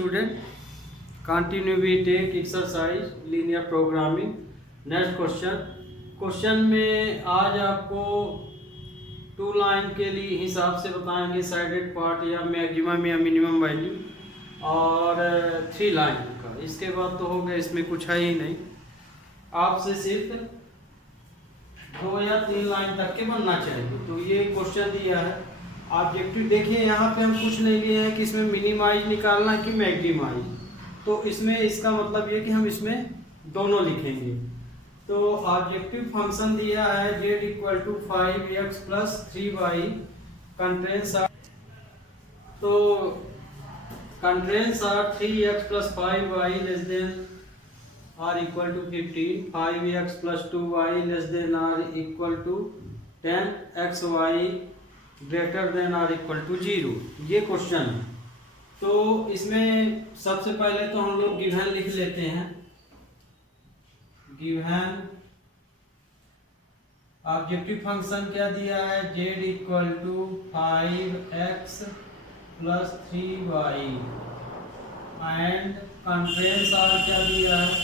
Student, continue we take exercise linear programming. Next question में आज आपको टू लाइन के लिए हिसाब से बताएंगे साइडेड पार्ट या मैक्सिमम या मिनिमम वैल्यू, और थ्री लाइन का। इसके बाद तो हो गया, इसमें कुछ है ही नहीं। आपसे सिर्फ 2 या 3 लाइन तक के बनना चाहिए। तो ये क्वेश्चन दिया है। ऑब्जेक्टिव देखिए, यहाँ पे हम कुछ नहीं लिए हैं कि इसमें मिनिमाइज निकालना है कि मैक्सिमाइज। तो इसमें इसका मतलब ये कि हम इसमें दोनों लिखेंगे। तो ऑब्जेक्टिव फंक्शन दिया है z = 5x + 3y। कंट्रेंट्स आर, तो कंट्रेंट्स are 3x + 5y ≤ 15, 5x + 2y ≤ 10, xy ≥ 0। ये क्वेश्चन है। तो इसमें सबसे पहले तो हम लोग गिवन लिख लेते हैं। गिवन ऑब्जेक्टिव फंक्शन क्या दिया है, z = 5x + 3y and कंट्रेंट्स are क्या दिया है,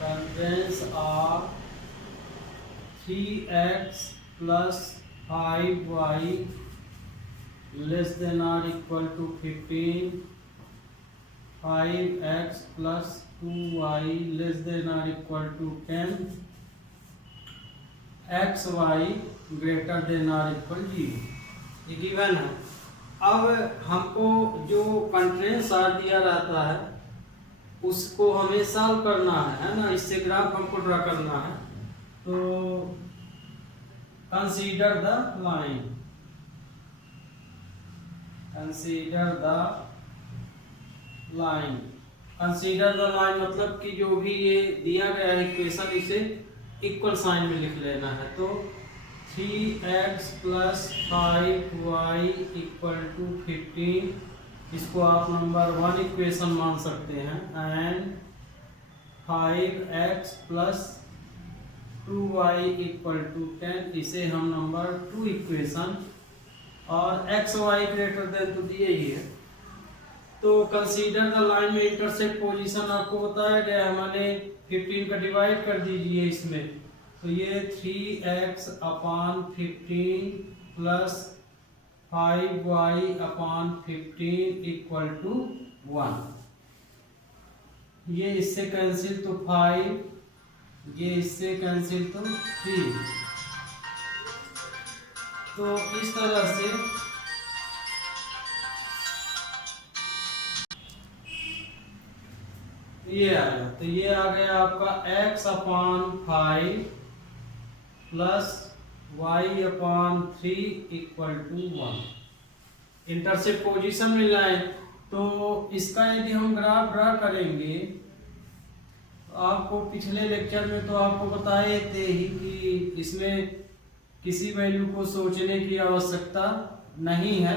कंट्रेंट्स are 3x + 5y <= 15, 5x + 2y ≤ 10, xy ≥ 0। ये गिवन है। अब हमको जो कंट्रेंट्स आर दिया रहता है उसको हमें सॉल्व करना है ना। इससे ग्राफ हमको ड्रा करना है। तो consider the line, consider the line, consider the line मतलब कि जो भी ये दिया गया है इक्वेशन, इसे इक्वल साइन में लिख लेना है। तो 3x + 5y = 15, इसको आप नंबर 1 इक्वेशन मान सकते हैं। एंड 5x + 2y = 10, इसे हम नंबर 2 इक्वेशन, और xy > तो दिए ही है। तो कंसीडर द लाइन में इंटरसेक्ट पोजीशन आपको बताया गया है, माने 15 का डिवाइड कर दीजिए इसमें। तो ये 3x / 15 + 5y / 15 = 1। ये इससे कैंसिल तो 5, ये इससे कैंसिल तो 3। तो इस तरह से ये आया। तो ये आ गया आपका x / 5 + y / 3 = 1। इंटरसेप्ट पोजीशन में लाए। तो इसका यदि हम ग्राफ ड्रा करेंगे, तो आपको पिछले लेक्चर में तो आपको बताए थे ही कि इसमें किसी वैल्यू को सोचने की आवश्यकता नहीं है।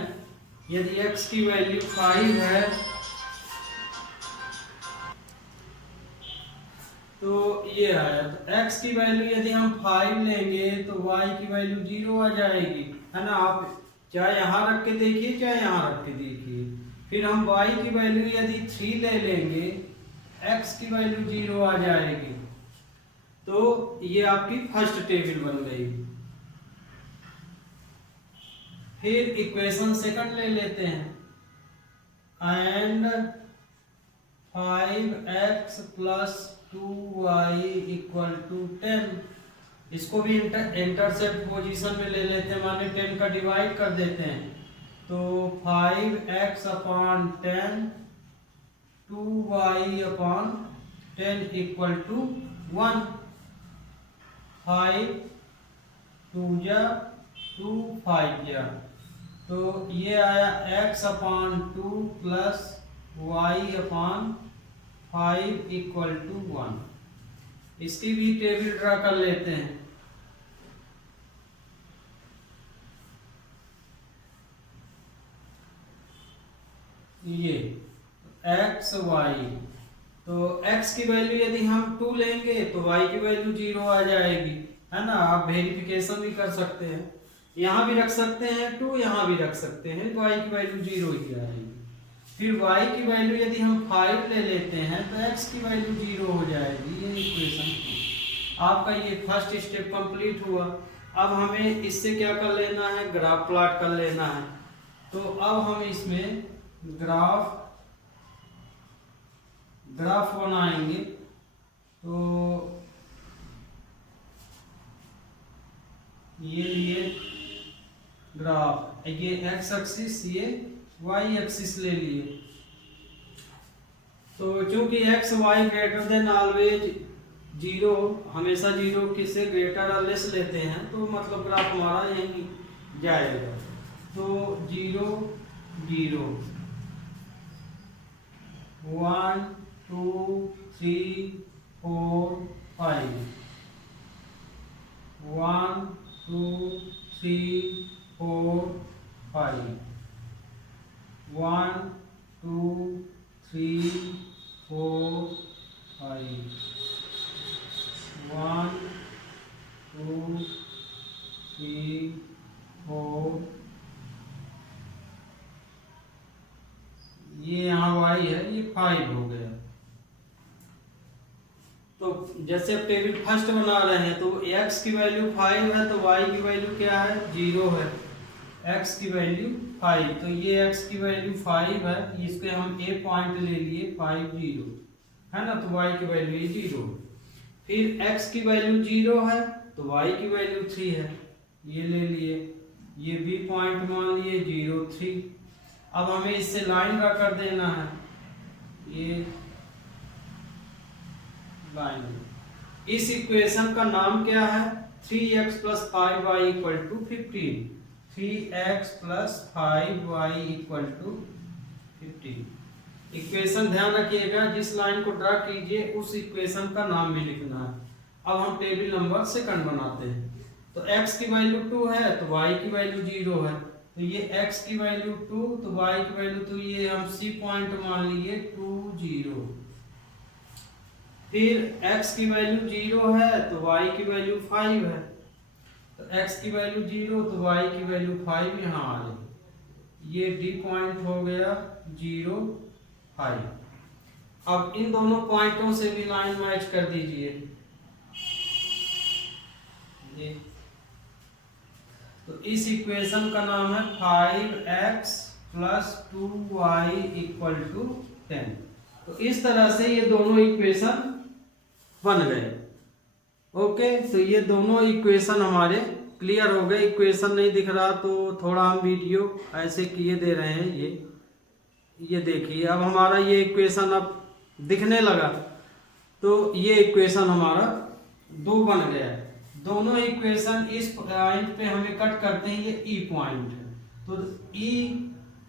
यदि x की वैल्यू 5 है तो ये आया। तो x की वैल्यू यदि हम 5 लेंगे तो y की वैल्यू 0 आ जाएगी, है ना। आप चाहे यहाँ रख के देखिए चाहे यहाँ रख के देखिए। फिर हम y की वैल्यू यदि 3 ले लेंगे, x की वैल्यू 0 आ जाएगी। तो ये आपकी फर्स्ट टेबल बन गई। फिर इक्वेशन सेकंड ले लेते हैं। एंड 5x + 2y = 10, इसको भी इंटरसेप्ट पोजीशन में ले लेते हैं, माने 10 का डिवाइड कर देते हैं। तो 5x / 10 2y / 10 = 1। 5 2 जा 2 5 जा। तो ये आया x / 2 + y / 5 = 1। इसकी भी टेबल ड्रा कर लेते हैं। ये x y, तो x की वैल्यू यदि हम 2 लेंगे तो y की वैल्यू 0 आ जाएगी। है ना। आप वेरिफिकेशन भी कर सकते हैं, यहाँ भी रख सकते हैं 2, यहाँ भी रख सकते हैं, तो y की वैल्यू 0 ही आएगी। फिर y की वैल्यू यदि हम 5 ले लेते हैं तो x की वैल्यू 0 हो जाएगी। ये इक्वेशन आपका ये फर्स्ट स्टेप कंप्लीट हुआ। अब हमें इससे क्या कर लेना है, ग्राफ प्लॉट कर लेना है। तो अब हम इसमें ग्राफ बनाएंगे। तो ये लिए ग्राफ, ये x एक्सिस, ये y एक्सिस ले लिए। तो चूंकि x y greater then always 0, हमेशा 0 किससे ग्रेटर और लेस लेते हैं, तो मतलब ग्राफ हमारा यहीं जाएगा। तो 0 0 1 2 3 4 5 1 2 3 4 5 1 2 3 4 5 1 2 3 4, ये यहाँ y है, ये 5 हो गया। तो जैसे अब टेबल फर्स्ट बना रहे हैं, तो x की वैल्यू 5 है, तो y की वैल्यू क्या है, 0 है। x की वैल्यू 5, तो ये x की वैल्यू 5 है, इसके हम a पॉइंट ले लिए 5 0, है ना। तो y की वैल्यू 0। फिर x की वैल्यू 0 है, तो y की वैल्यू 3 है, ये ले लिए। ये b पॉइंट मान लिए 0 3। अब हमें इससे लाइन ड्रा कर देना है, ये लाइन। इस इक्वेशन का नाम क्या है, 3x + 5y = 15। 3x + 5y = 15। Equation ध्यान रखिएगा, जिस लाइन को ड्रा कीजिए उस इक्वेशन का नाम भी लिखना है। अब हम टेबल नंबर सेकंड बनाते हैं। तो x की वैल्यू 2 है, तो y की वैल्यू 0 है, तो ये x की वैल्यू 2, तो y की वैल्यू, तो ये हम c पॉइंट मान लिए 2 0। फिर x की वैल्यू 0 है, तो y की वैल्यू 5 है, तो x की वैल्यू 0, तो y की वैल्यू 5 यहाँ आ गई। ये d पॉइंट हो गया 0 5। अब इन दोनों पॉइंटों से भी लाइन मैच कर दीजिए। तो इस इक्वेशन का नाम है 5x + 2y = 10। तो इस तरह से ये दोनों इक्वेशन बन गए। ओके, तो ये दोनों इक्वेशन हमारे क्लियर हो गए। इक्वेशन नहीं दिख रहा तो थोड़ा हम वीडियो ऐसे किए दे रहे हैं। ये देखिए, अब हमारा ये इक्वेशन अब दिखने लगा, तो ये इक्वेशन हमारा 2 बन गया है। दोनों इक्वेशन इस पॉइंट पे हमें कट करते हैं, ये ई पॉइंट है। तो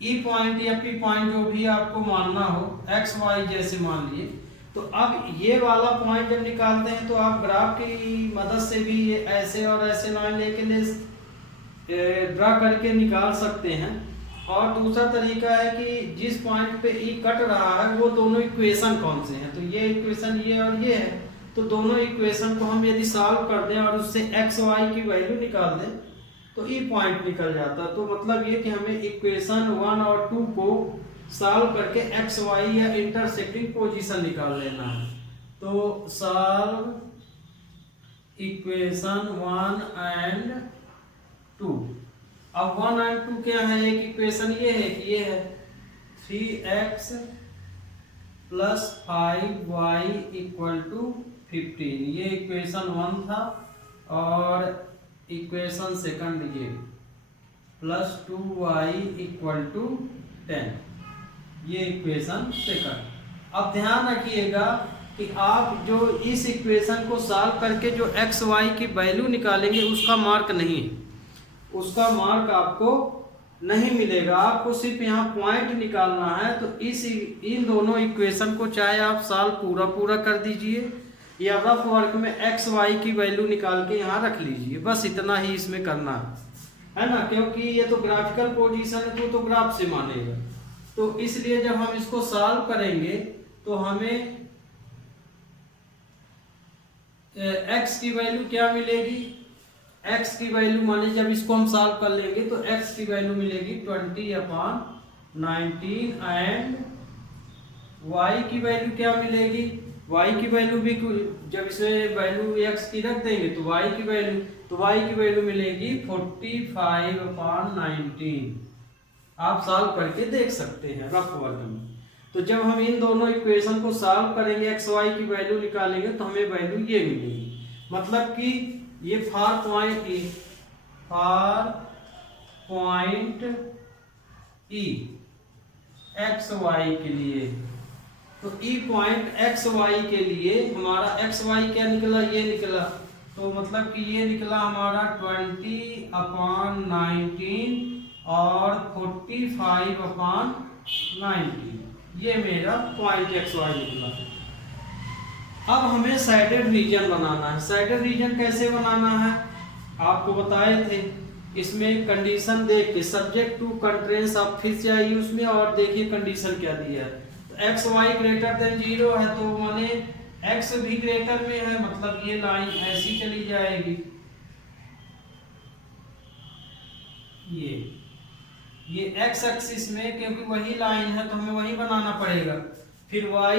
ई पॉइंट या पी पॉइंट जो भी आपको मानना हो, एक्स वाई जैसे मान लिए। तो अब ये वाला पॉइंट जब निकालते हैं तो आप ग्राफ की मदद से भी ये ऐसे और ऐसे लाइन लेके ड्रा करके निकाल सकते हैं। और दूसरा तरीका है कि जिस पॉइंट पे ई कट रहा है वो दोनों इक्वेशन कौन से हैं, तो ये इक्वेशन ये और ये है, तो दोनों इक्वेशन को हम यदि सॉल्व कर दें और उससे एक्स वाई की वैल्यू निकाल दें तो ई पॉइंट निकल जाता है। तो मतलब ये कि हमें इक्वेशन 1 और 2 को सॉल्व करके एक्स वाई या इंटरसेक्टिंग पोजीशन निकाल लेना है। तो सॉल्व इक्वेशन 1 एंड 2। अब 1 एंड 2 क्या है, एक इक्वेशन ये है कि ये है 3x + 5y = 15, ये इक्वेशन 1 था। और इक्वेशन सेकंड ये +2y = 10, ये इक्वेशन सेकंड। अब ध्यान रखिएगा कि आप जो इस इक्वेशन को सॉल्व करके जो एक्स वाई की वैल्यू निकालेंगे उसका मार्क नहीं है, उसका मार्क आपको नहीं मिलेगा। आपको सिर्फ यहाँ पॉइंट निकालना है। तो इन दोनों इक्वेशन को चाहे आप सॉल्व पूरा कर दीजिए या रफ वर्क में एक्स वाई की वैल्यू निकाल के यहाँ रख लीजिए, बस इतना ही इसमें करना है ना। क्योंकि ये तो ग्राफिकल पोजीशन है तो ग्राफ से मानेगा। तो इसलिए जब हम इसको सॉल्व करेंगे तो हमें एक्स की वैल्यू क्या मिलेगी, एक्स की वैल्यू माने जब इसको हम सॉल्व कर लेंगे तो एक्स की वैल्यू मिलेगी 20/19 एंड वाई की वैल्यू क्या मिलेगी, वाई की वैल्यू भी जब इसे वैल्यू एक्स की रख देंगे तो वाई की वैल्यू मिलेगी 45/19। आप सॉल्व करके देख सकते हैं रफ वर्क में। तो जब हम इन दोनों इक्वेशन को सॉल्व करेंगे, एक्स वाई की वैल्यू निकालेंगे तो हमें वैल्यू ये मिलेगी। मतलब कि ये for point E x y के लिए, तो ई पॉइंट एक्स वाई के लिए हमारा एक्स वाई क्या निकला, ये निकला। तो मतलब कि ये निकला हमारा 20/19 और 45/19, ये मेरा पॉइंट एक्स वाई निकला। अब हमें साइडेड रीजन बनाना है। साइडेड रीजन कैसे बनाना है आपको बताए थे, इसमें कंडीशन देख के सब्जेक्ट टू कंट्रेंस आप फिर चाहिए उसमें, और देखिए कंडीशन क्या दिया है। तो एक्स वाई ग्रेटर देन 0 है, तो माने एक्स भी ग्रेटर में है, मतलब ये लाइन ऐसी चली जाएगी, ये एक्स एक्सिस में, क्योंकि वही लाइन है तो हमें वही बनाना पड़ेगा। फिर y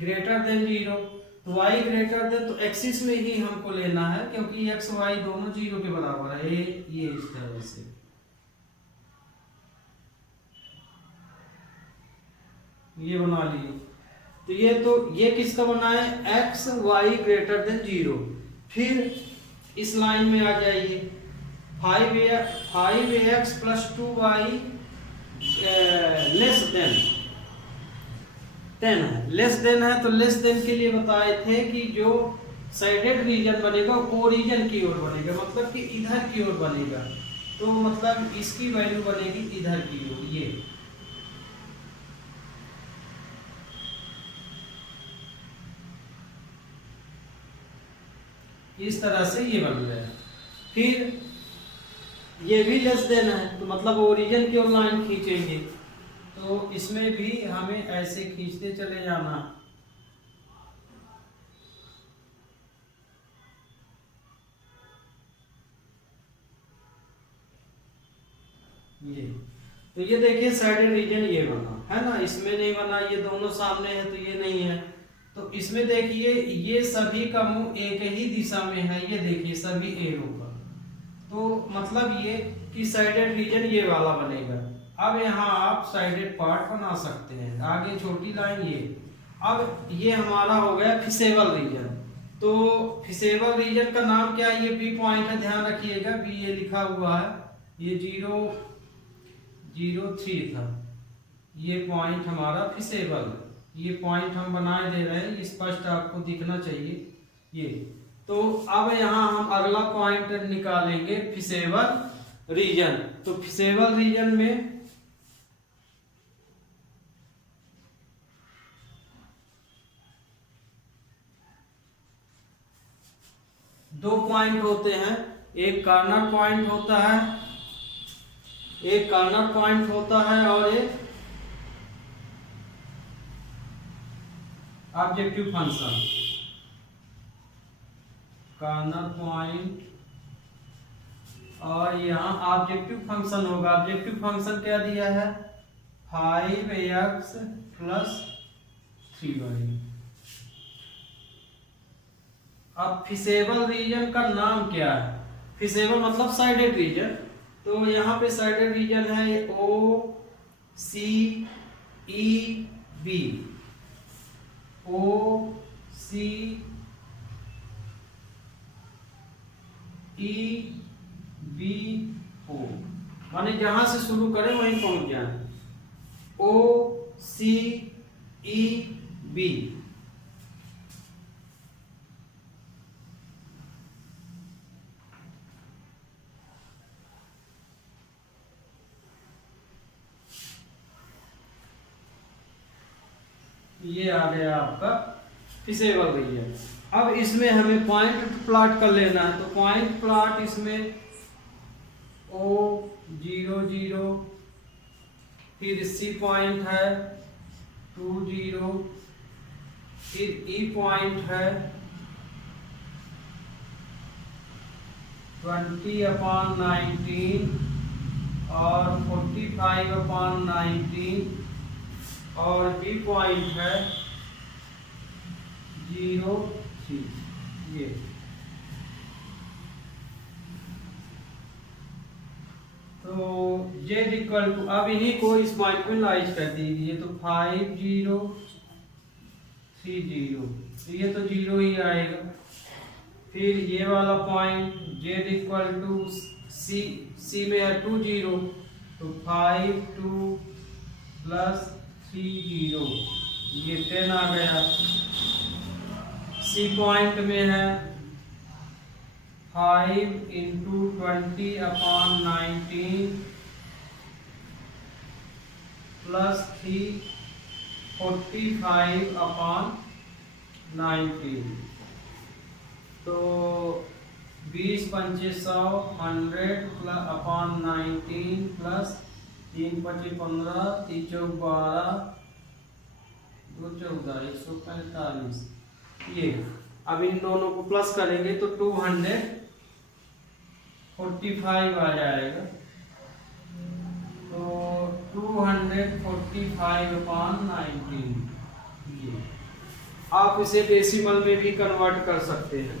ग्रेटर देन 0, तो y ग्रेटर देन, तो एक्सिस में ही हमको लेना है क्योंकि x y दोनों 0 के बराबर है। ये इस तरह से ये बना लिए। तो ये किसका बना है, x y ग्रेटर देन 0। फिर इस लाइन में आ जाइए, 5x + 2y लेस देन 10 है, लेस देन है। तो लेस देन के लिए बताए थे कि जो साइडेड रीजन बनेगा वो रीजन की ओर बनेगा, मतलब कि इधर की ओर बनेगा। तो मतलब इसकी वैल्यू बनेगी इधर की ओर, ये इस तरह से ये बन गया। फिर ये भी लेस देन है, तो मतलब ओरिजिन की ओर लाइन खींचेंगे, तो इसमें भी हमें ऐसे खींचते चले जाना। तो ये देखिए साइडेड रीजन ये बना है ना, इसमें नहीं बना, ये दोनों सामने है तो ये नहीं है। तो इसमें देखिए ये सभी का मुंह एक ही दिशा में है, ये देखिए सभी एरो का, तो मतलब ये कि साइडेड रीजन ये वाला बनेगा। अब यहाँ आप साइडेड पार्ट बना सकते हैं, आगे छोटी लाइन ये। अब ये हमारा हो गया फिसेबल रीजन। तो फिसेबल रीजन का नाम क्या है, ये बी पॉइंट है, ध्यान रखिएगा बी ये लिखा हुआ है, ये 0.03 था, ये पॉइंट हमारा फिसेबल, ये पॉइंट हम बनाए दे रहे हैं, स्पष्ट आपको दिखना चाहिए ये। तो अब यहाँ हम अगला पॉइंट निकालेंगे फिसेबल रीजन। तो फिसेबल रीजन में दो पॉइंट होते हैं, एक कॉर्नर पॉइंट होता है, और एक ऑब्जेक्टिव फंक्शन। कॉर्नर पॉइंट और यहाँ ऑब्जेक्टिव फंक्शन होगा। ऑब्जेक्टिव फंक्शन क्या दिया है, 5x + 3y। अब फिसेबल रीजन का नाम क्या है, फिसेबल मतलब साइडेड रीजन। तो यहाँ पे साइडेड रीजन है OCEB, OCEBO, माने जहां से शुरू करें वहीं पहुंच जाए। OCEB ये आ गया आपका फिसेबल रीजन। अब इसमें हमें पॉइंट प्लॉट कर लेना है, तो पॉइंट प्लॉट इसमें O00, फिर C पॉइंट है 20, फिर E पॉइंट है 20/19 और 45/19 और बी पॉइंट है 0, 3। ये तो z इक्वल टू, अब इन्हीं को इस पॉइंट में लाइज कर दीजिए, तो 5, 0, 3, 0, तो ये तो 0 ही आएगा। फिर ये वाला पॉइंट z इक्वल टू सी में है 2, 0, तो 5, 2 प्लस 3, 0, ये 10 आ गया। सी पॉइंट में है 5 इंटू 20/19 प्लस 3 45/19, तो 20 पंचे 100, 100/19 प्लस 3 पचे 15, 3 चौक 12, 2 14, 145। ये अब इन दोनों को प्लस करेंगे तो 245 आ जाएगा, तो 245/19। ये आप इसे डेसिमल में भी कन्वर्ट कर सकते हैं।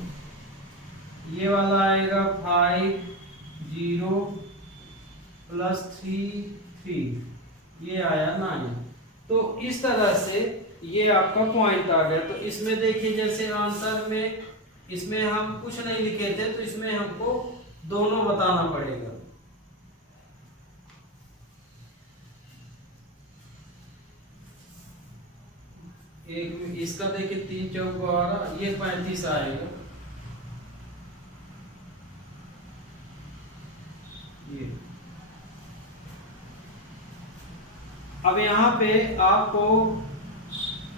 ये वाला आएगा 5, 0 प्लस 3, 3, ये आया 9। तो इस तरह से ये आपका पॉइंट आ गया। तो इसमें देखिए, जैसे आंसर में इसमें हम कुछ नहीं लिखे थे, तो इसमें हमको दोनों बताना पड़ेगा। एक इसका देखिए 3 चौक 12, ये 35 आएगा। ये अब यहाँ पे आपको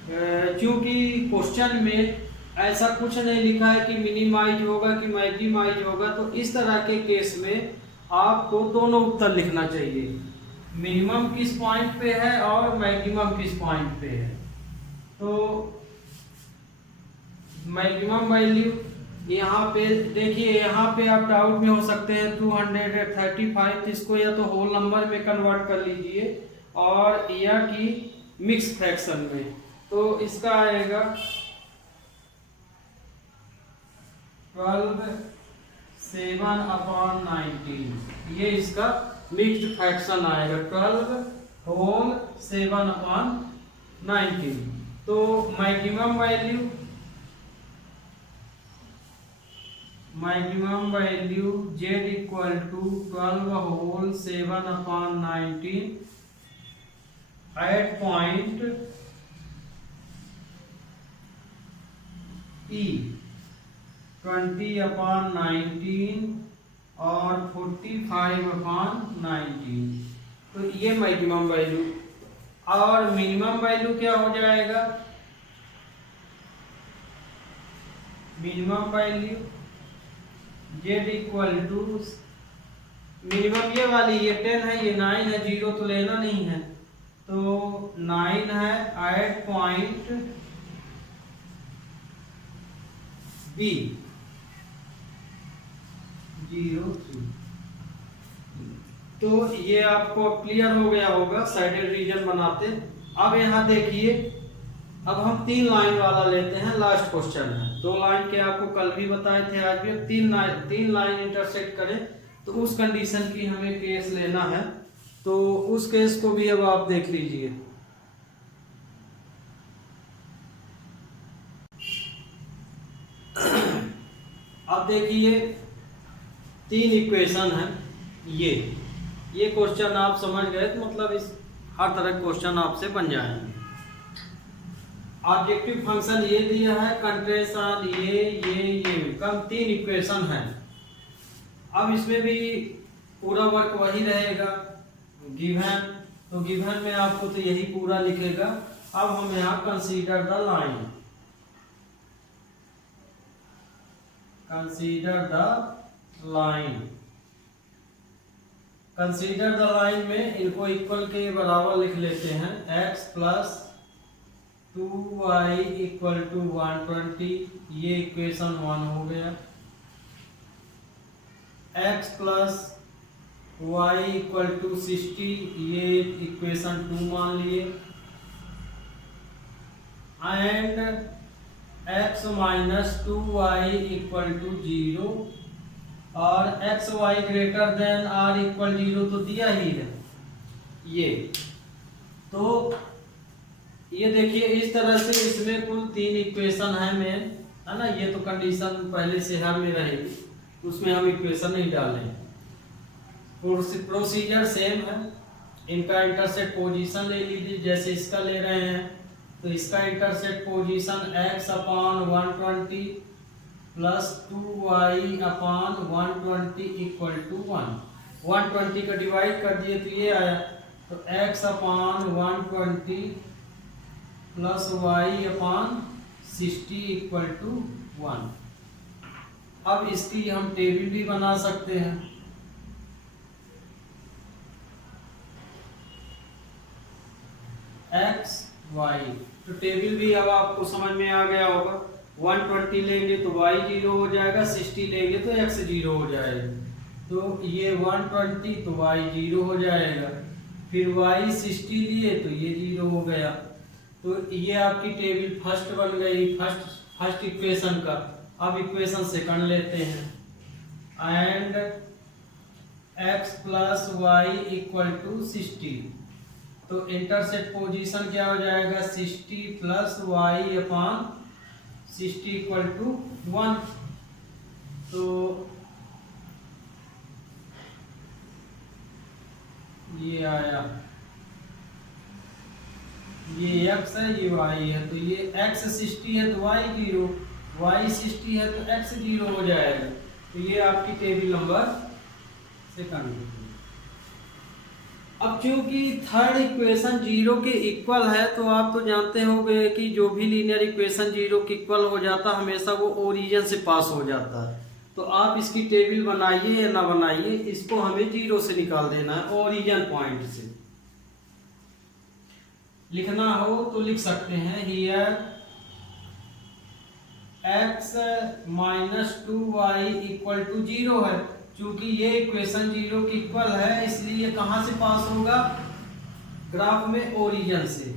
क्योंकि क्वेश्चन में ऐसा कुछ नहीं लिखा है कि मिनिमाइज होगा कि मैक्सिमाइज होगा, तो इस तरह के केस में आपको दोनों उत्तर लिखना चाहिए, मिनिमम किस पॉइंट पे है और मैक्सिमम किस पॉइंट पे है। तो मैक्सिमम वैल्यू यहाँ पे देखिए, यहाँ पे आप डाउट में हो सकते हैं 235, तो इसको या तो होल नंबर में कन्वर्ट कर लीजिए और या कि मिक्स फ्रैक्शन में, तो इसका आएगा 12/7/19, ये इसका मिक्स्ड फ्रैक्शन आएगा, 12 होल 7/19। तो maximum value z equal to 12 whole 7/19 at point E 20/19 और 45/19, तो ये मैक्सिमम वैल्यू। और मिनिमम वैल्यू क्या हो जाएगा, minimum value z equal to minimum ये वाली, ये 10 है, ये 9 है, 0 तो लेना नहीं है, तो 9 है एट पॉइंट B 0, 3। तो ये आपको क्लियर हो गया होगा साइडेड रीजन बनाते। अब यहाँ देखिए, अब हम 3 लाइन वाला लेते हैं, लास्ट क्वेश्चन है। 2 लाइन के आपको कल भी बताए थे, आज भी 3 लाइन इंटरसेक्ट करें तो उस कंडीशन की हमें केस लेना है, तो उस केस को भी अब आप देख लीजिए। अब देखिए 3 इक्वेशन है, ये क्वेश्चन आप समझ गए तो मतलब इस हर तरह के क्वेश्चन आपसे बन जाएंगे। ऑब्जेक्टिव फंक्शन ये दिया है, कंट्रेशन ये कम 3 इक्वेशन है। अब इसमें भी पूरा वर्क वही रहेगा, गिवन, तो गिवन में आपको तो यही पूरा लिखेगा। अब हम यहाँ consider the line, consider the line में इनको इक्वल के बराबर लिख लेते हैं, x plus 2y equal to 120, ये इक्वेशन 1 हो गया। x plus y equal to 60, ये इक्वेशन 2 मान लिए, and x minus 2y equal to 0 और x y greater than r equal 0 तो दिया ही है ये। तो ये देखिए इस तरह से इसमें कुल 3 इक्वेशन है मेन, है ना। ये तो कंडीशन पहले से हर में रहेगी, उसमें हम इक्वेशन नहीं डालें। प्रोसीजर सेम है, इनका इंटरसेक्ट पोजीशन ले लीजिए। जैसे इसका ले रहे हैं तो इसका intersect position x upon 120 plus 2y upon 120 equal to 1। 120 का डिवाइड कर दिए तो ये आया, तो x upon 120 plus y upon 60 equal to 1। अब इसकी हम टेबल भी बना सकते हैं। x y, तो टेबल भी अब आपको समझ में आ गया होगा। 120 लेंगे तो y 0 हो जाएगा, 60 लेंगे तो x 0 हो जाएगा। तो ये 120 तो y 0 हो जाएगा, फिर y 60 लिए तो ये 0 हो गया। तो ये आपकी टेबल फर्स्ट बन गई, फर्स्ट इक्वेशन का। अब इक्वेशन सेकंड लेते हैं, and x plus y equal to 60। तो इंटरसेक्ट पोजीशन क्या हो जाएगा, 60 plus y upon 60 equal to 1। तो ये आया, ये x है ये y है, तो ये x 60 है तो y 0, y 60 है तो x 0 हो जाएगा। तो ये आपकी टेबल नंबर सेकंड। अब क्योंकि थर्ड इक्वेशन 0 के इक्वल है, तो आप तो जानते होंगे कि जो भी लीनियर इक्वेशन 0 के इक्वल हो जाता है हमेशा वो ओरिजिन से पास हो जाता है। तो आप इसकी टेबल बनाइए या ना बनाइए, इसको हमें 0 से निकाल देना है, ओरिजिन पॉइंट से। लिखना हो तो लिख सकते हैं, here x minus 2y equal to 0 है। चूंकि ये इक्वेशन 0 की इक्वल है, इसलिए कहां से पास होगा, ग्राफ में ओरिजिन से।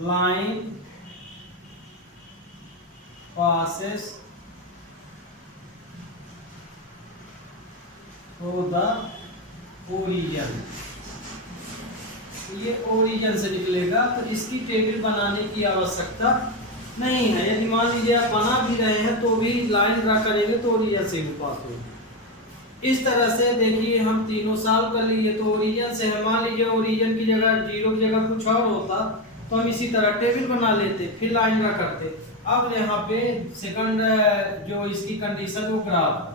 Line passes through the origin, ये ओरिजिन से निकलेगा। तो इसकी टेबल बनाने की आवश्यकता नहीं है। यदि मान लीजिए आप बना भी रहे हैं तो भी लाइन ड्रा करेंगे तो ओरिजिन से भी पास होगा। इस तरह से देखिए हम तीनों सॉल्व कर लिए, तो ओरिजिन से है। मान लीजिए ओरिजिन की जगह 0 की जगह कुछ और होता तो हम इसी तरह टेबल बना लेते, फिर लाइन ड्रा करते। अब यहाँ पे सेकंड जो इसकी कंडीशन वो ग्राफ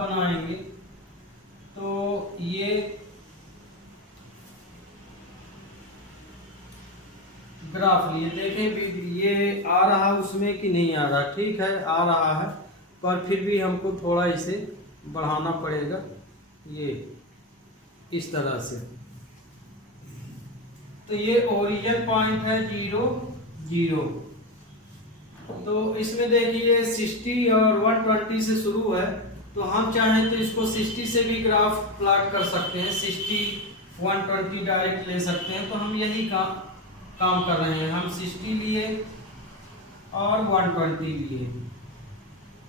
बनाएंगे। तो ये ग्राफ लिए देखें ये आ रहा उसमें कि नहीं आ रहा। ठीक है, आ रहा है, पर फिर भी हमको थोड़ा इसे बढ़ाना पड़ेगा, ये इस तरह से। तो ये ओरिजिन पॉइंट है 0 0। तो इसमें देखिए 60 और 120 से शुरू है, तो हम चाहें तो इसको 60 से भी ग्राफ प्लॉट कर सकते हैं, 60 120 डायरेक्ट ले सकते हैं। तो हम यही काम कर रहे हैं। हम 60 लिए और 120 लिए,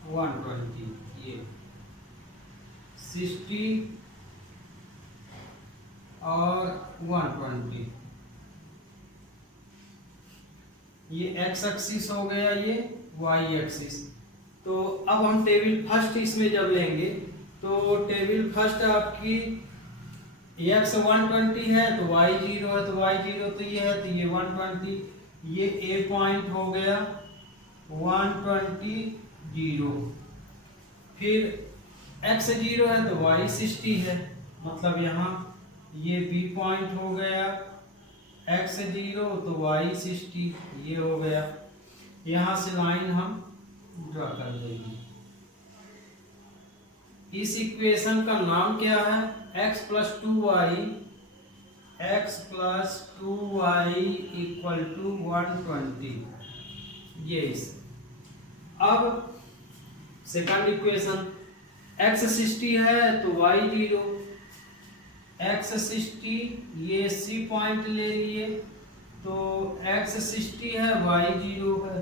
120 ये 60 और 120, ये x एक्सिस हो गया, ये y एक्सिस। तो अब हम टेबल फर्स्ट इसमें जब लेंगे तो टेबल फर्स्ट आपकी x 120 है तो y 0 है, तो y 0 तो ये है, तो ये 120, ये a पॉइंट हो गया 120 0। फिर x 0 है तो y 60 है, मतलब यहाँ ये b पॉइंट हो गया x 0 तो y 60, ये हो गया। यहाँ से लाइन हम ड्रा कर देंगे। इस इक्वेशन का नाम क्या है, x plus 2y equal to 120, ये इस। अब सेकंड इक्वेशन, x 60 है तो y 0, x 60 ये C पॉइंट ले लिए तो x 60 है y 0 है,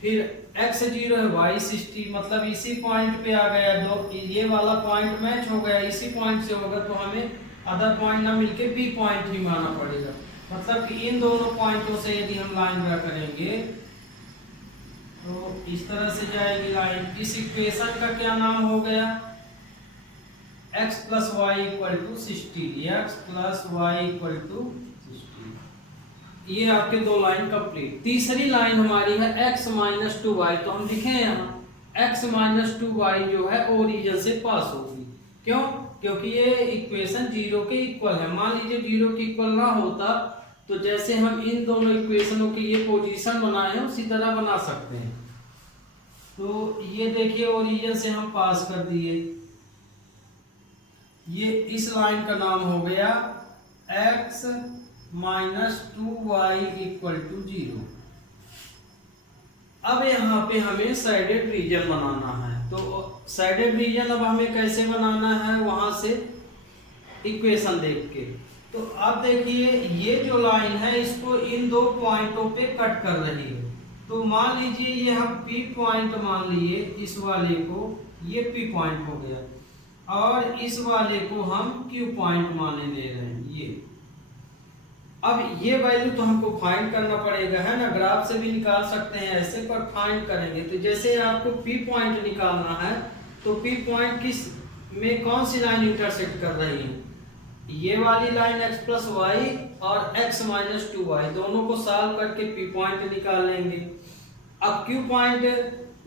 फिर x 0 है y 60, मतलब इसी पॉइंट पे आ गया, दो ये वाला पॉइंट मैच हो गया, इसी पॉइंट से होगा तो हमें अदर पॉइंट ना मिलके बी पॉइंट ही माना पड़ेगा। मतलब कि इन दोनों पॉइंटों से यदि हम लाइन ड्रा करेंगे तो इस तरह से जाएगी लाइन। इस इक्वेशन का क्या नाम हो गया, x plus y equal to 60, x plus y equal to 60। ये आपके दो लाइन कंप्लीट। तीसरी लाइन हमारी है x माइनस 2y, तो हम लिखे यहाँ x माइनस 2y जो है ओरिजिन से पास होगी। क्यों? क्योंकि ये इक्वेशन जीरो के इक्वल है। मान लीजिए जीरो के इक्वल ना होता तो जैसे हम इन दोनों इक्वेशनों की ये पोजीशन बनाए हैं उसी तरह बना सकते हैं। तो ये देखिए ओरिजिन से हम पास कर दिए, ये इस लाइन का नाम हो गया x minus 2y equal to 0। अब यहाँ पे हमें साइडेड रीजन बनाना है, तो साइडेड रीजन अब हमें कैसे बनाना है, वहां से इक्वेशन देख के। तो अब देखिए ये जो लाइन है इसको इन दो पॉइंटों पे कट कर रही है, तो मान लीजिए ये हम P पॉइंट मान लिए, इस वाले को ये P पॉइंट हो गया और इस वाले को हम Q पॉइंट माने ले रहे हैं ये। अब ये वैल्यू तो हमको फाइंड करना पड़ेगा, है ना, ग्राफ से भी निकाल सकते हैं ऐसे, पर फाइंड करेंगे तो जैसे आपको P पॉइंट निकालना है तो P पॉइंट किस में कौन सी लाइन इंटरसेक्ट कर रही है, ये वाली लाइन x प्लस वाई और x माइनस 2y, दोनों को सॉल्व करके P पॉइंट निकाल लेंगे। अब Q पॉइंट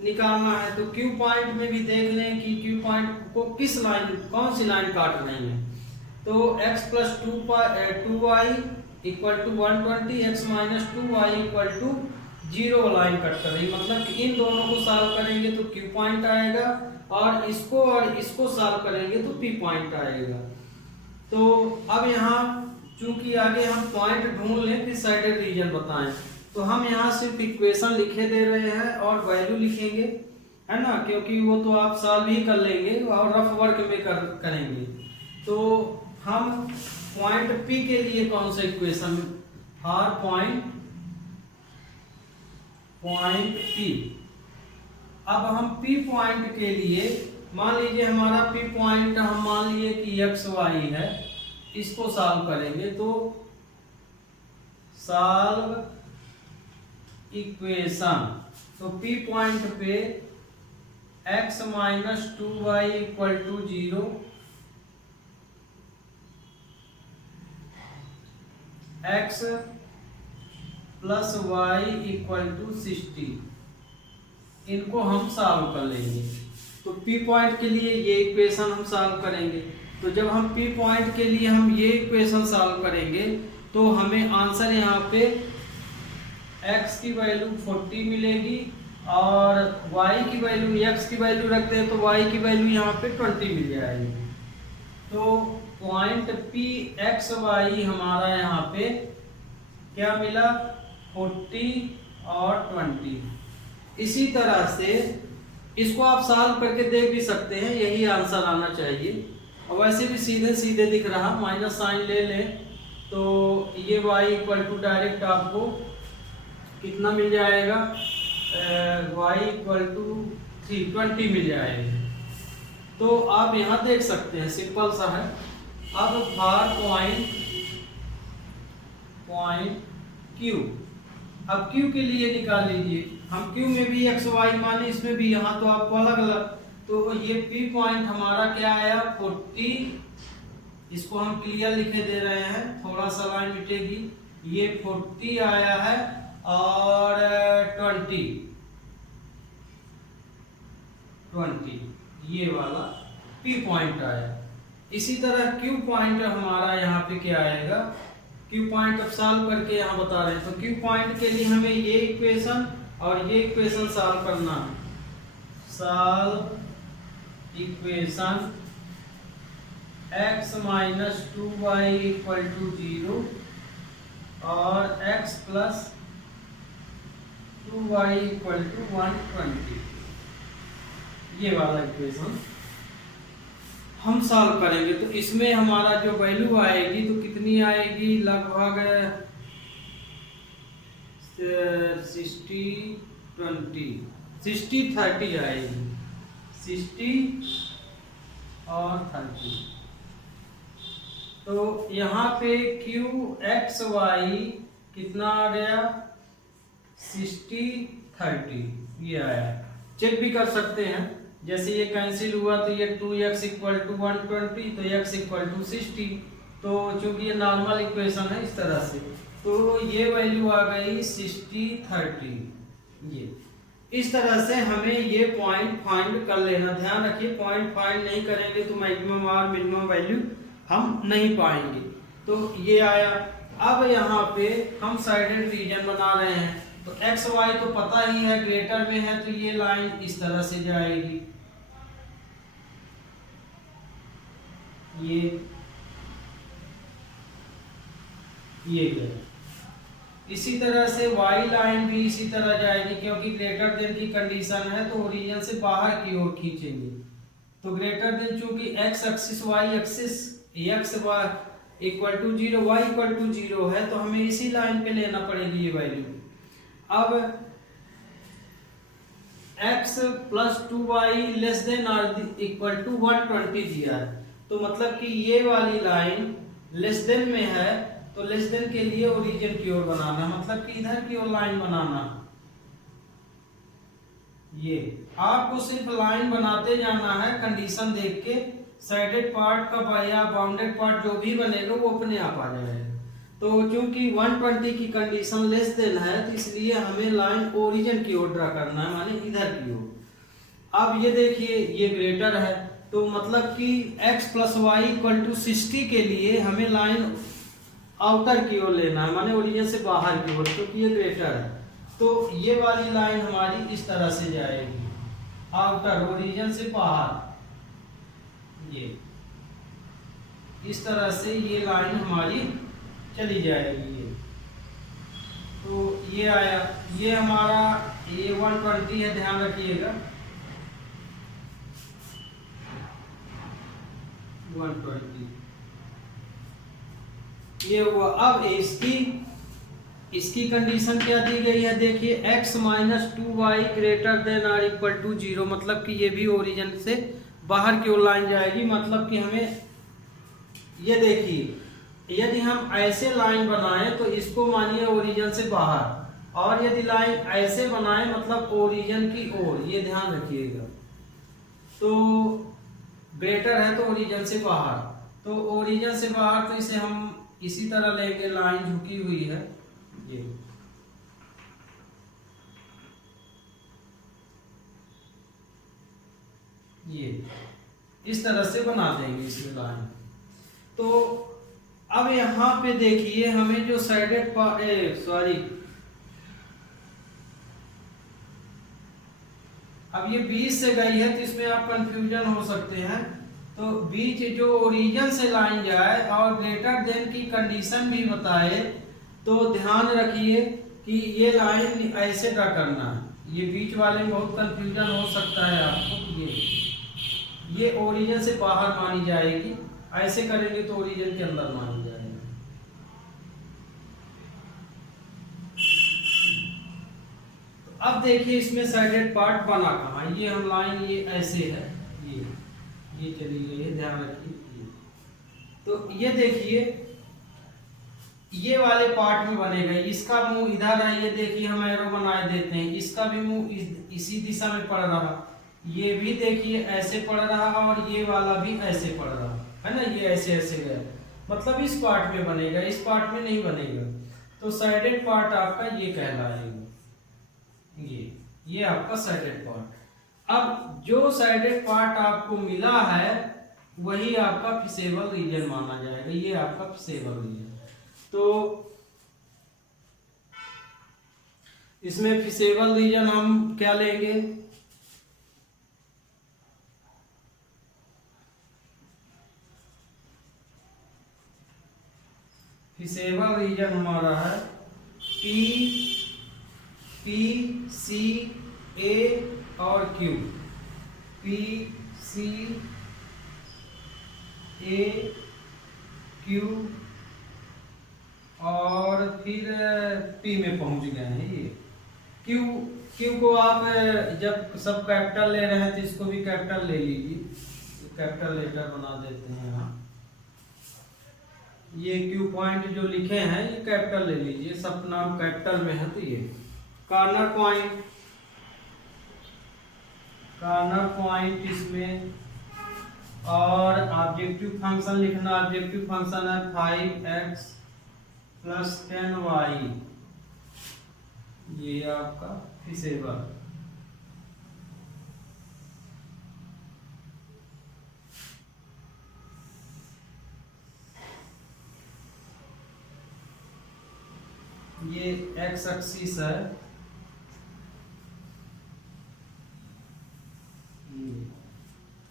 निकालना है तो Q पॉइंट में भी देख लें कि Q पॉइंट को किस लाइन, कौन सी लाइन काट रही है। तो x plus 2y equal to 120, x minus 2y equal to 0 line cut कर रही, मतलब कि इन दोनों को सॉल्व करेंगे तो Q पॉइंट आएगा और इसको सॉल्व करेंगे तो P पॉइंट आएगा। तो अब यहाँ चूंकि आगे हम पॉइंट ढूंढ लें फिर साइडेड रीजन बताएं, तो हम यहाँ सिर्फ इक्वेशन लिखे दे रहे हैं और वैल्यू लिखेंगे, है ना, क्योंकि वो तो आप सॉल्व ही कर लेंगे और रफ वर्क में करेंगे। तो हम पॉइंट P के लिए कौन सा इक्वेशन, फॉर पॉइंट P, अब हम P पॉइंट के लिए मान लीजिए हमारा P पॉइंट हम मान लिए कि x y है, इसको सॉल्व करेंगे तो सॉल्व इक्वेशन, तो P पॉइंट पे x minus 2y equal to 0, x plus y equal to 60, इनको हम सॉल्व कर लेंगे। तो P पॉइंट के लिए ये इक्वेशन हम सॉल्व करेंगे, तो जब हम P पॉइंट के लिए हम ये इक्वेशन सॉल्व करेंगे तो हमें आंसर यहाँ पे x की वैल्यू 40 मिलेगी और y की वैल्यू, x की वैल्यू रखते हैं तो y की वैल्यू यहाँ पे 20 मिल जाएगी। तो पॉइंट P x y हमारा यहाँ पे क्या मिला, 40 और 20। इसी तरह से इसको आप सॉल्व करके देख भी सकते हैं, यही आंसर आना चाहिए। और वैसे भी सीधे सीधे दिख रहा, माइनस साइन ले लें तो ये y इक्वल टू डायरेक्ट आपको कितना मिल जाएगा, y इक्वल टू 320 मिल जाएगा। तो आप यहाँ देख सकते हैं, सिंपल सा है। अब फॉर पॉइंट Q, अब Q के लिए निकाल लीजिए, हम Q में भी x y माने, इसमें भी, यहाँ तो आपको अलग अलग। तो ये P पॉइंट हमारा क्या आया 40, इसको हम क्लियर लिखे दे रहे हैं, थोड़ा सा लाइन मिटेगी, ये 40 आया है और 20 ये वाला P पॉइंट आया। इसी तरह Q पॉइंट हमारा यहाँ पे क्या आएगा, Q पॉइंट अब सॉल्व करके यहाँ बता रहे हैं। तो Q पॉइंट के लिए हमें ये इक्वेशन और ये इक्वेशन सॉल्व करना है। Solve equation x minus 2y equal to 0 और x plus 2y equal to 120। ये वाला इक्वेशन हम सॉल्व करेंगे। तो इसमें हमारा जो वैल्यू आएगी तो कितनी आएगी, लगभग 60-30 आएगी, 60 और 30। तो यहाँ पे QXY कितना आ गया, 60-30 ये आया। चेक भी कर सकते हैं, जैसे ये कैंसिल हुआ तो ये 2x इक्वल टू 120 तो x इक्वल टू 60। तो चूंकि ये नॉर्मल इक्वेशन है इस तरह से, तो ये वैल्यू आ गई 60-30। ये इस तरह से हमें ये पॉइंट फाइंड कर लेना। ध्यान रखिए, पॉइंट फाइंड नहीं करेंगे तो मैक्सिमम और मिनिमम वैल्यू हम नहीं पाएंगे। तो ये आया। अब यहाँ पे हम साइडेड रीजन बना रहे हैं, तो एक्स वाई तो पता ही है, ग्रेटर में है तो ये लाइन इस तरह से जाएगी, ये गया। इसी तरह से y लाइन भी इसी तरह जाएगी, क्योंकि ग्रेटर देन की कंडीशन है तो ओरिजिन से बाहर की ओर खींचेंगे। तो ग्रेटर देन चूंकि x axis y axis x equal to 0 y equal to 0 है, तो हमें इसी लाइन पे लेना पड़ेगी ये वैल्यू। अब x plus 2y less than और इक्वल टू 120 दिया है, तो मतलब कि ये वाली लाइन लेस देन में है, तो लेस देन के लिए ओरिजिन की ओर बनाना, मतलब कि इधर की ओर लाइन बनाना। ये आपको सिर्फ लाइन बनाते जाना है, कंडीशन देख के साइडेड पार्ट का या बाउंडेड पार्ट जो भी बनेगा वो अपने आप आ जाएगा। तो क्योंकि 120 की कंडीशन लेस देन है, तो इसलिए हमें लाइन ओरिजिन की ओर ड्रा करना है, माने इधर की ओर। अब ये देखिए, ये ग्रेटर है, तो मतलब कि x plus y equal to 60 के लिए हमें लाइन आउटर की ओर लेना है, माने ओरिजिन से बाहर की ओर, क्योंकि ये ग्रेटर है। तो ये वाली लाइन हमारी इस तरह से जाएगी, आउटर ओरिजिन से बाहर, ये इस तरह से ये लाइन हमारी चली जाएगी। ये तो ये आया, ये हमारा ये 120 है, ध्यान रखिएगा 120 ये हुआ। अब इसकी कंडीशन क्या दी गई है, देखिए x minus 2y greater than और इक्वल टू 0, मतलब कि ये भी ओरिजिन से बाहर की ओर लाइन जाएगी। मतलब कि हमें ये देखिए, यदि हम ऐसे लाइन बनाएं तो इसको मानिए ओरिजिन से बाहर, और यदि लाइन ऐसे बनाएं मतलब ओरिजिन की ओर, ये ध्यान रखिएगा। तो ग्रेटर है तो ओरिजिन से बाहर, तो ओरिजिन से बाहर तो इसे हम इसी तरह लेंगे, लाइन झुकी हुई है ये इस तरह से बना देंगे इसमें लाइन। तो अब यहाँ पे देखिए, हमें जो साइडेड अब ये बीच से गई है तो इसमें आप कंफ्यूजन हो सकते हैं। तो बीच जो ओरिजिन से लाइन जाए और ग्रेटर देन की कंडीशन भी बताए, तो ध्यान रखिए कि ये लाइन ऐसे ड्रा करना है। ये बीच वाले में बहुत कंफ्यूजन हो सकता है आपको। ये ओरिजिन से बाहर मानी जाएगी, ऐसे करेंगे तो ओरिजिन के अंदर मानी जाएगी। तो अब देखिए इसमें साइडेड पार्ट बना कहाँ, ये हम लाइन ये ऐसे है, ये चली गई है, ध्यान रखिए। तो ये देखिए ये वाले पार्ट में बनेगा, इसका मुंह इधर है, ये देखिए हम एरो बनाए देते हैं, इसका भी मुंह इसी दिशा में पड़ रहा, ये भी देखिए ऐसे पड़ रहा, और ये वाला भी ऐसे पड़ रहा है ना, ये ऐसे ऐसे गया, मतलब इस पार्ट में बनेगा, इस पार्ट में नहीं बनेगा। तो साइडेड पार्ट आपका ये कहलाएगा, ये आपका साइडेड पार्ट। अब जो साइडेड पार्ट आपको मिला है वही आपका फिसेबल रीजन माना जाएगा, ये आपका फिसेबल रीजन। तो इसमें फिसेबल रीजन हम क्या लेंगे, फिसेबल रीजन हमारा है P, C, A और Q। पी सी ए क्यू और फिर पी में पहुंच गए हैं। ये क्यू क्यू को आप जब सब कैपिटल ले रहे हैं तो इसको भी कैपिटल ले लीजिए, कैपिटल लेटर बना देते हैं यहाँ। ये क्यू पॉइंट जो लिखे हैं ये कैपिटल ले लीजिए, सब नाम कैपिटल में है। तो ये कॉर्नर पॉइंट इसमें, और ऑब्जेक्टिव फंक्शन लिखना। ऑब्जेक्टिव फंक्शन है 5x + 10y, ये आपका फिसेबल। ये x एक्सिस है,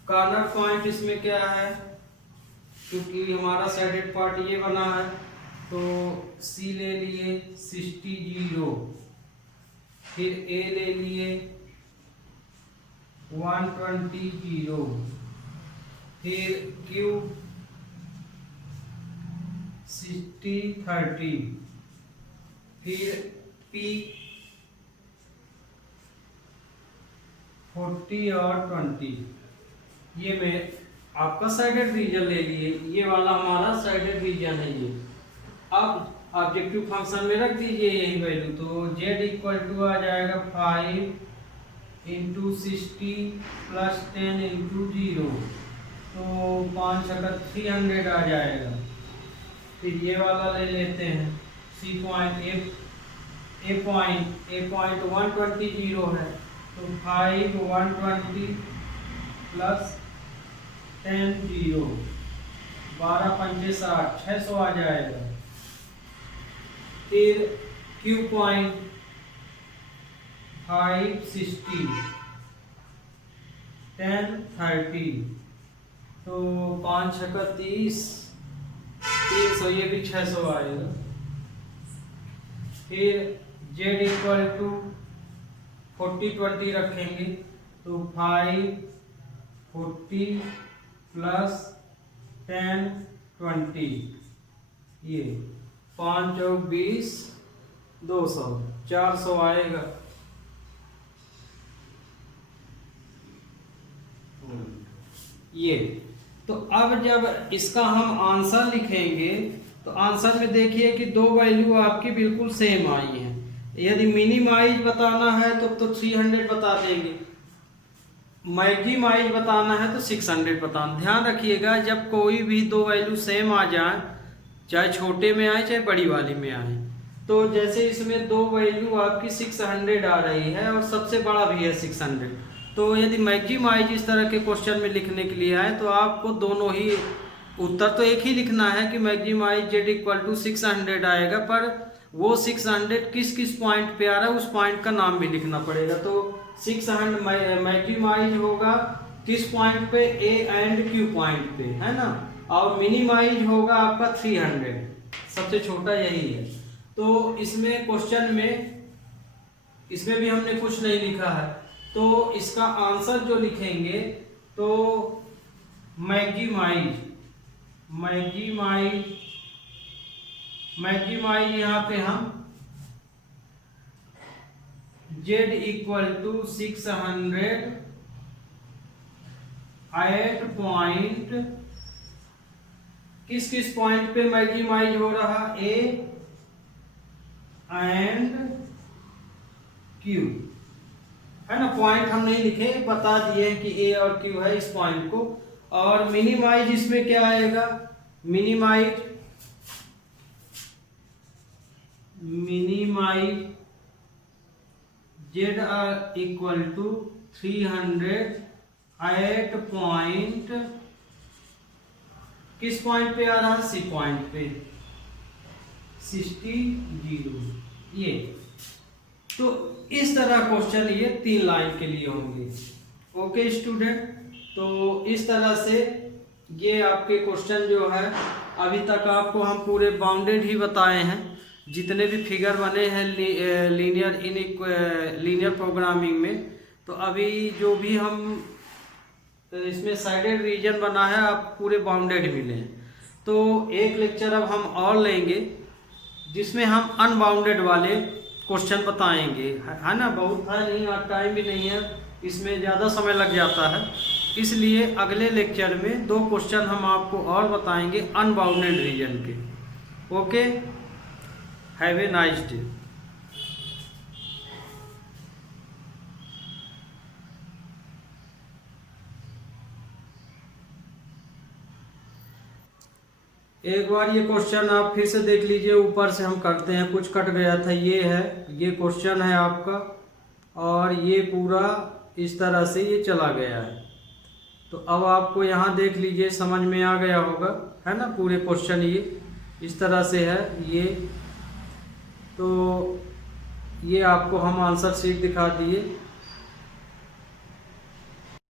कॉर्नर पॉइंट इसमें क्या है, क्योंकि हमारा साइडेड पार्ट ये बना है तो C ले लिए 60 0, फिर A ले लिए 120 0, फिर Q 60 30, फिर P 40 और 20। ये मैं आपका साइडेड रीजन ले लिए, ये वाला हमारा साइडेड रीजन है। ये अब ऑब्जेक्टिव फंक्शन में रख दीजिए यही वैल्यू, तो z आ जाएगा 5 × 60 + 10 × 0, तो 5 × 300 आ जाएगा। फिर ये वाला ले लेते हैं, C पॉइंट A पॉइंट 120 0 है, तो 5 120 + 10 0, 12 5 60, 600 आ जाएगा। फिर Q पॉइंट 5 60 10 30, तो 5 × 30 300, ये भी 600 आएगा। फिर Z = 40 20 रखेंगे, तो 5 40 + 10 20, ये 5 और 20 200, 400 आएगा। ये तो अब जब इसका हम आंसर लिखेंगे तो आंसर में देखिए कि दो वैल्यू आपकी बिल्कुल सेम आई हैं। यदि मिनिमाइज बताना है तो 300 बता देंगे, मैक्सिमाइज बताना है तो 600 बताना। ध्यान रखिएगा जब कोई भी दो वैल्यू सेम आ जाए, चाहे छोटे में आए चाहे बड़ी वाली में आए, तो जैसे इसमें दो वैल्यू आपकी 600 आ रही है और सबसे बड़ा भी है 600, तो यदि मैक्सिमाइज इस तरह के क्वेश्चन में लिखने के लिए आए तो आपको दोनों ही उत्तर तो एक ही लिखना है कि मैक्सिमाइज z = 600 आएगा, पर वो 600 किस किस पॉइंट पे आ रहा है उस पॉइंट का नाम भी लिखना पड़ेगा। तो 600 मैक्सिमाइज होगा किस पॉइंट पे, A एंड Q पॉइंट पे, है ना, और मिनिमाइज होगा आपका 300, सबसे छोटा यही है। तो इसमें क्वेश्चन में इसमें भी हमने कुछ नहीं लिखा है, तो इसका आंसर जो लिखेंगे तो मैक्सिमाइज यहाँ पे हम z = 600 8 पॉइंट, किस किस पॉइंट पे मैक्सिमाइज हो रहा, A एंड Q, है ना। पॉइंट हम नहीं लिखे, बता दिए कि A और Q है इस पॉइंट को। और मिनिमाइज इसमें क्या आएगा, मिनिमाइज z = 300 8 पॉइंट, किस पॉइंट पे आ रहा है, C पॉइंट पे 60 0। ये तो इस तरह क्वेश्चन ये 3 लाइन के लिए होंगे। ओके स्टूडेंट, तो इस तरह से ये आपके क्वेश्चन जो है अभी तक आपको हम पूरे बाउंडेड ही बताए हैं। जितने भी फिगर बने हैं लीनियर प्रोग्रामिंग में, तो अभी जो भी हम तो इसमें साइडेड रीजन बना है, आप पूरे बाउंडेड मिले हैं। तो एक लेक्चर अब हम और लेंगे जिसमें हम अनबाउंडेड वाले क्वेश्चन बताएंगे, है ना। बहुत है नहीं, आज टाइम भी नहीं है, इसमें ज़्यादा समय लग जाता है, इसलिए अगले लेक्चर में 2 क्वेश्चन हम आपको और बताएंगे अनबाउंडेड रीजन के। Okay, have a nice day. एक बार ये क्वेश्चन आप फिर से देख लीजिए, ऊपर से हम करते हैं, कुछ कट गया था। ये है, ये क्वेश्चन है आपका, और ये पूरा इस तरह से ये चला गया है। तो अब आपको यहाँ देख लीजिए, समझ में आ गया होगा, है ना। पूरे क्वेश्चन ये इस तरह से है ये। तो ये आपको हम आंसर शीट दिखा दिए।